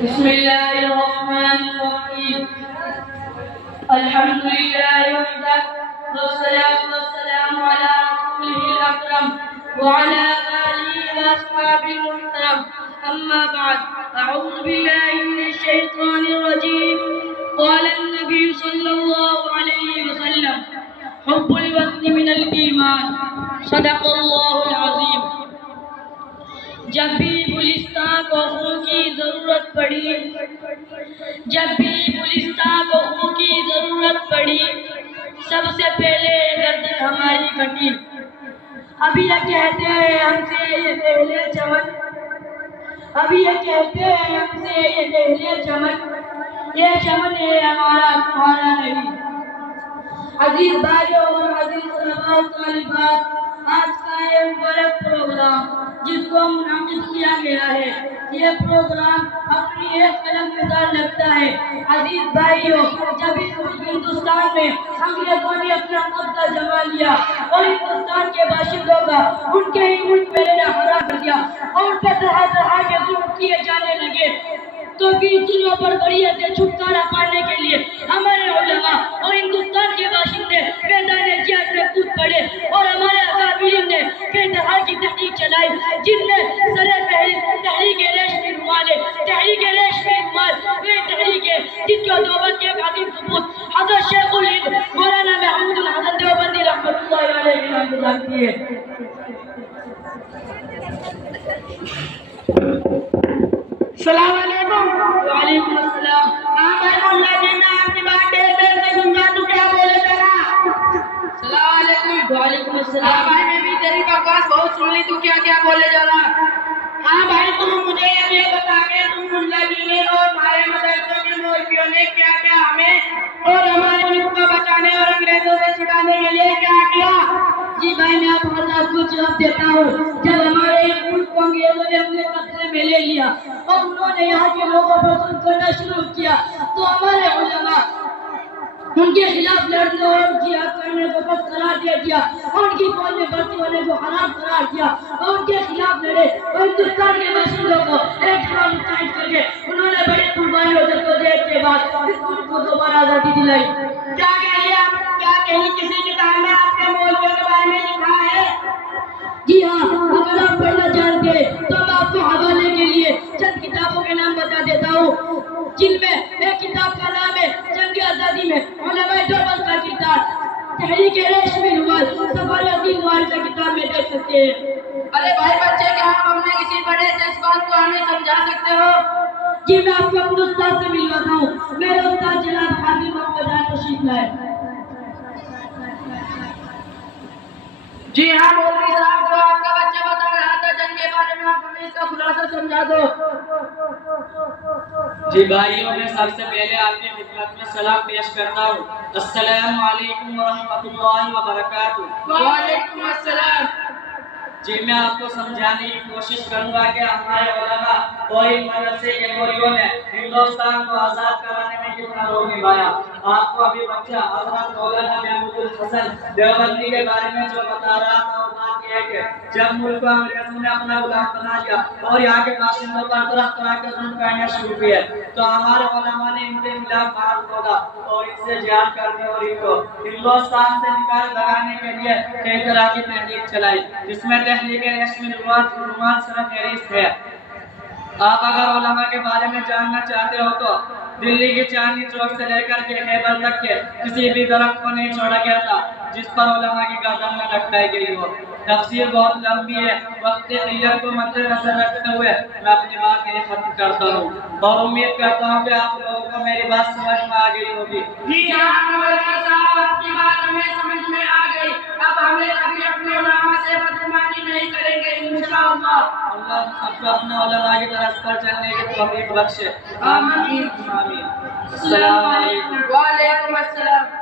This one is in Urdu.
بسم الله الرحمن الرحيم. الحمد لله وحده والصلاة والسلام على رسوله الأكرم وعلى آله وأصحابه المحترم. أما بعد، أعوذ بالله من الشيطان الرجيم. قال النبي صلى الله عليه وسلم: حب الوطن من الإيمان. صدق الله العظيم. جب بھی گلستان کو خون کی ضرورت پڑی، سب سے پہلے گردن ہماری کٹی. ابھی یہ کہتے ہیں ہم سے یہ دہلے چمن، یہ چمن ہے ہمارا تمہارا نہیں. عزیز بھائیوں اور عزیز طلباء و طالبات، آج کا یہ مبارک پروگرام جس کو منعقد کیا گیا ہے، یہ پروگرام اپنی ایک الگ مثال لگتا ہے. عزیز بھائیوں، جب اس ہندوستان میں انگریزوں نے اپنا قبضہ جما لیا اور ہندوستان کے باشندوں کا ان کے ہی ملک میں رہنا حرام کر دیا اور ان پہ طرح طرح کے ظلم کیے جانے لگے، تو بھی ظلموں پر بریت سے چھٹکارا پانے کے لیے ہمارے علماء اور ہندوستان کے باشندے میدان جہاد میں کود پڑے اور ہمارے اکابرین نے کئی طرح کی تحریک چلائی، جن میں سر فہرست تحریک ریشمی رومال ہے. تحریک ریشمی رومال وہ تحریک ہے جس کو دیوبند کے عظیم ثبوت حضرت شیخ الہند مولانا محمود الحسن دیوبندی رحمۃ اللہ علیہ کی نام گزارتی ہے. السلام علیکم. وعلیکم السلام. ہاں بھائی مولا جی، میں آپ کی بات دیر سے سمجھا تو کیا بولے ذرا. السلام علیکم. وعلیکم ہاں السلام. بھائی، میں بھی تیری بکواس بہت سن لی، تو کیا بولے ذرا. ہاں بھائی، تم مجھے یہ بتا کے تم مولا جی نے اور ہمارے مدرسوں کے مولویوں نے کیا ہمیں اور ہمارے ملک کو بچانے اور انگریزوں سے چھڑانے کے لیے کیا کیا. جی بھائی، میں آپ حضرات کو جواب دیتا ہوں. جب ہمارے ملک کو انگریزوں نے اپنے قبضے میں لے لیا اور انہوں نے یہاں کے لوگوں پر ظلم کرنا شروع کیا، تو ہمارے علماء ان کے خلاف لڑنے اور جہاد کرنے کو بس قرار دے دیا اور ان کی فوج میں بھرتی ہونے کو حرام قرار دیا اور ان کے خلاف لڑے اور ہندوستان کے باشندوں کو ایک جگہ متحد کر کے انہوں نے بڑی قربانی اور جدوجہد کے بعد اس ملک کو دوبارہ آزادی دلائی. کیا کہیں کسی کتاب میں آپ کے مولویوں کے بارے میں لکھا ہے؟ جی ہاں، اگر آپ پڑھنا چاہتے ہیں تو میں آپ کو حوالے کے لیے چند کتابوں کے نام بتا دیتا ہوں، جن میں ایک کتاب کا نام ہے جنگ آزادی میں علماء دیوبند کا کردار. تحریک ریشمی رومال سفر عظیم وار کا کتاب میں دیکھ سکتے ہیں. ارے بھائی بچے، کیا آپ اپنے کسی بڑے سے اس بات کو ہمیں سمجھا سکتے ہو؟ جی میں آپ کو اپنے استاد سے ملواتا ہوں. میرے استاد جناب حاجی محمد جان تشریف لائے. جی ہاں مولوی صاحب، جو آپ کا بچہ بتا رہا تھا جنگ کے بارے میں، آپ ہمیں اس کا خلاصہ سمجھا دو. جی بھائیوں، میں سب سے پہلے آپ کی خدمت میں سلام پیش کرتا ہوں. السلام علیکم ورحمۃ اللہ وبرکاتہ. وعلیکم السلام. جی میں آپ کو سمجھانے کی کوشش کروں گا کہ ہمارے علماء اور ان مدرسے کے مولویوں نے ہندوستان کو آزاد کرانے میں کتنا رول نبھایا. آپ کو ابھی بچہ حضرت مولانا محمود الحسن دیوبندی کے بارے میں جو بتا رہا تھا، وہ بات یہ ہے کہ جب ملک کو انگریزوں نے اپنا غلام بنا لیا اور یہاں کے باشندوں پر طرح طرح کے ظلم کرنا شروع کیے، تو ہمارے علماء نے ان کے خلاف بات کھولا اور ان سے جہاد کرنے اور ان کو ہندوستان سے نکال بھگانے کے لیے کئی طرح کی تحریک چلائی، جس میں تحریک ریشمی رومال سر فہرست ہے. آپ اگر علماء کے بارے میں جاننا چاہتے ہو تو دلی کی چاندنی چوک سے لے کر کے خیبر تک کے کسی بھی درخت کو نہیں چھوڑا گیا تھا جس پر علماء کی گردن نہ لٹکائی گئی ہو. تفسیر بہت لمبی ہے، وقت کی قلت کو مد نظر رکھتے ہوئے میں اپنی بات یہیں ختم کرتا ہوں اور امید کرتا ہوں کہ آپ لوگوں کو میری بات سمجھ میں آ گئی ہوگی. جی ہاں مولانا صاحب، آپ کی بات ہمیں سمجھ میں آ گئی. اب ہمیں کبھی اپنے علماء سے بدگمانی نہیں کریں گے انشاءاللہ. اللہ سب کو اپنے علماء کی طرف پر چلنے کی توفیق بخشے. آمین آمین. السلام علیکم. وعلیکم السلام.